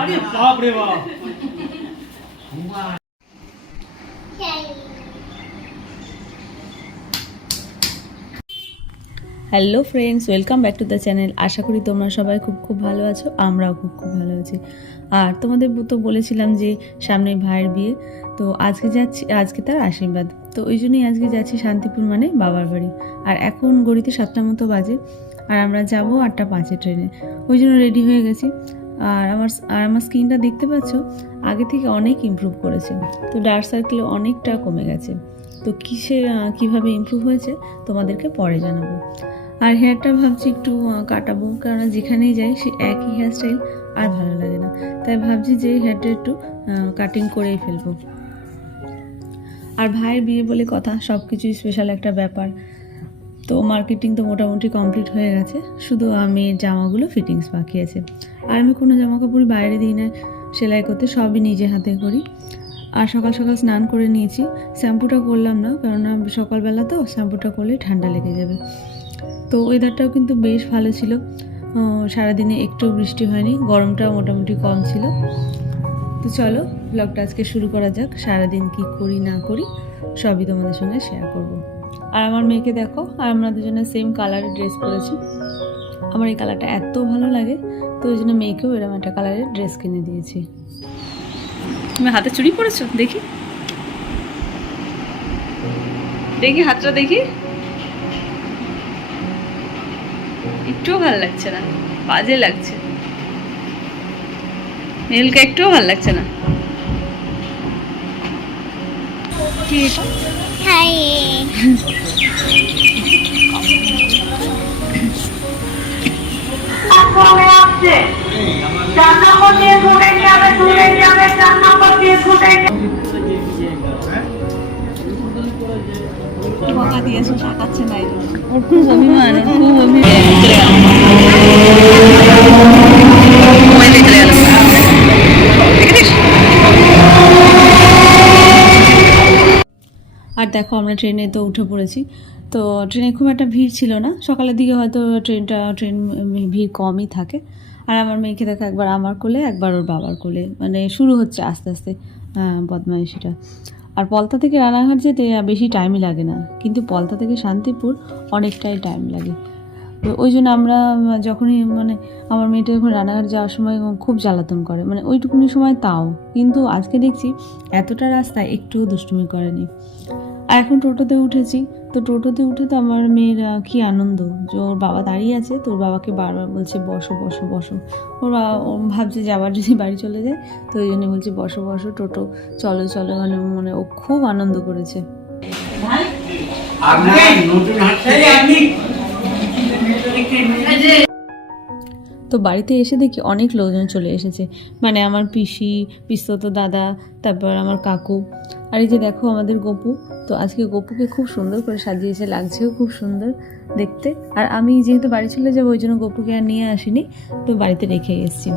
আরে বাপ রে hello friends, welcome back to the channel. আশা করি তোমরা সবাই খুব খুব ভালো আছো, আমরাও খুব খুব ভালো আছি। আর তোমাদের তো বলেছিলাম যে সামনে ভাইয়ের বিয়ে, তো আজকে যাচ্ছি, আজকে তার আশীর্বাদ। তো ওই জন্যই আজকে যাচ্ছি শান্তিপুর মানে বাবার বাড়ি। আর এখন গড়িতে সাতটা মতো বাজে, আর আমরা যাব আটটা পাঁচে ট্রেনে। ওই জন্য রেডি হয়ে গেছি। আর আমার আর আমার স্কিনটা দেখতে পাচ্ছ, আগে থেকে অনেক ইমপ্রুভ করেছে। তো ডার্ক সার্কেল অনেকটা কমে গেছে। তো কিসে কীভাবে ইমপ্রুভ হয়েছে, তোমাদেরকে পরে জানাব। আর হেয়ারটা ভাবছি একটু কাটাবো কারণ যেখানেই যাই সে একই হেয়ারস্টাইল আর ভালো লাগে না। তাই ভাবছি যে হেয়ারটা একটু কাটিং করেই ফেলব। আর ভাইয়ের বিয়ে বলে কথা সব কিছুই স্পেশাল একটা ব্যাপার। তো মার্কেটিং তো মোটামুটি কমপ্লিট হয়ে গেছে। শুধু আমি জামাগুলো ফিটিংস বাকি আছে। আর আমি কোনো জামা কাপড় বাইরে দিই না। সেলাই করতে সবই নিজে হাতে করি। আর সকাল সকাল স্নান করে নিয়েছি। শ্যাম্পুটা করলাম না, কেননা সকালবেলা তো শ্যাম্পুটা করলে ঠান্ডা লেগে যাবে। তো ওয়েদারটাও কিন্তু বেশ ভালো ছিল। সারাদিনে একটু বৃষ্টি হয়নি। গরমটাও মোটামুটি কম ছিল। তো চলো ব্লগটা আজকে শুরু করা যাক। সারাদিন কি করি, না করি, সবই তোমাদের সঙ্গে শেয়ার করব। আর আমার মেয়েকে দেখো, আর আমরা দুজনে সেম কালারের ড্রেস পরেছি। আমার এই কালারটা এত ভালো লাগে, তো ওই জন্য মেয়েকেও এরকম একটা কালারের ড্রেস কিনে দিয়েছি। তুমি হাতে চুড়ি পরেছো? দেখি। দেখি হাতটা, দেখি। একটুও ভালো লাগছে না, বাজে লাগছে। নীলকে একটুও ভালো লাগছে না। কি যাবে বকা দিয়েছ তাকাচ্ছে না। খুব অভিমান খুব অভিমান দেখো আমরা ট্রেনে তো উঠে পড়েছি। তো ট্রেনে খুব একটা ভিড় ছিল না। সকালের দিকে হয়তো ট্রেনটা, ট্রেন ভিড় কমই থাকে। আর আমার মেয়েকে দেখো একবার আমার কোলে, একবার ওর বাবার কোলে। মানে শুরু হচ্ছে আস্তে আস্তে বদমাইশিটা। আর পলতা থেকে রানাঘাট যেতে বেশি টাইমই লাগে না। কিন্তু পলতা থেকে শান্তিপুর অনেকটাই টাইম লাগে। তো ওই জন্য আমরা যখনই মানে আমার মেয়েটা যখন রানাঘাট যাওয়ার সময় খুব জ্বালাতন করে। মানে ওইটুকুনি সময় তাও। কিন্তু আজকে দেখছি এতটা রাস্তায় একটু দুষ্টুমি করেনি। আর এখন টোটোতে উঠেছি। তো টোটোতে উঠে তো আমার মেয়ের কি আনন্দ? যে ওর বাবা দাঁড়িয়ে আছে, তোর বাবাকে বারবার বলছে, বসো বসো বসো। ওর বাবা ভাবছে যে আবার যদি বাড়ি চলে যায়, তো ওই জন্য বলছে, বসো বসো, টোটো, চলো চলো। মানে মানে ও খুব আনন্দ করেছে। আপনি নতুন তো বাড়িতে এসে দেখি অনেক লোকজন চলে এসেছে। মানে আমার পিসি পিস্তত দাদা, তারপর আমার কাকু। আর এই যে দেখো আমাদের গপু। তো আজকে গপুকে খুব সুন্দর করে সাজিয়েছে, লাগছেও খুব সুন্দর দেখতে। আর আমি যেহেতু বাড়ি চলে যাব, ওই জন্য গপুকে আর নিয়ে আসিনি। তো বাড়িতে রেখে এসেছি।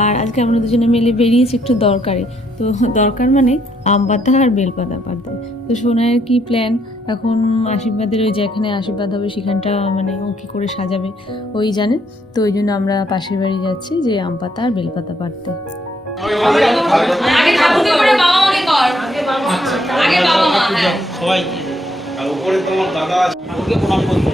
আর আজকে আমরা দুজনে মিলে বেরিয়েছি একটু দরকারে। তো দরকার মানে আম পাতা আর বেলপাতা পাতা তো সোনার কি প্ল্যান এখন আশীর্বাদের ওই যেখানে আশীর্বাদ হবে সেখানটা মানে ও কী করে সাজাবে ওই জানে। তো ওই জন্য আমরা পাশের বাড়ি যাচ্ছি যে আম পাতা আর বেলপাতা পাড়তে সবাই। আর উপরে তোমার দাদা আছে। ঠাকুরকে প্রণাম করতে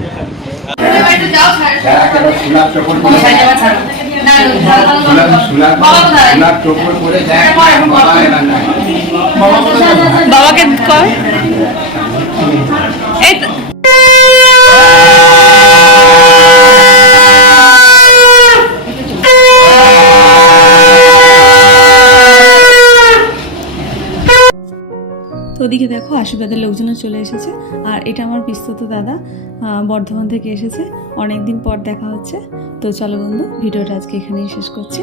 সোনার চোখর করে সোনার তো ওদিকে দেখো আশীর্বাদের লোকজনও চলে এসেছে। আর এটা আমার পিস্তত দাদা বর্ধমান থেকে এসেছে। অনেক দিন পর দেখা হচ্ছে। তো চলো বন্ধু, ভিডিওটা আজকে এখানেই শেষ করছি।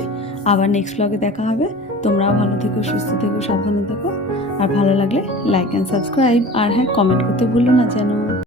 আবার নেক্সট ব্লগে দেখা হবে। তোমরাও ভালো থেকো, সুস্থ থেকো, সাবধানে থেকো। আর ভালো লাগলে লাইক অ্যান্ড সাবস্ক্রাইব আর হ্যাঁ কমেন্ট করতে ভুলো না যেন।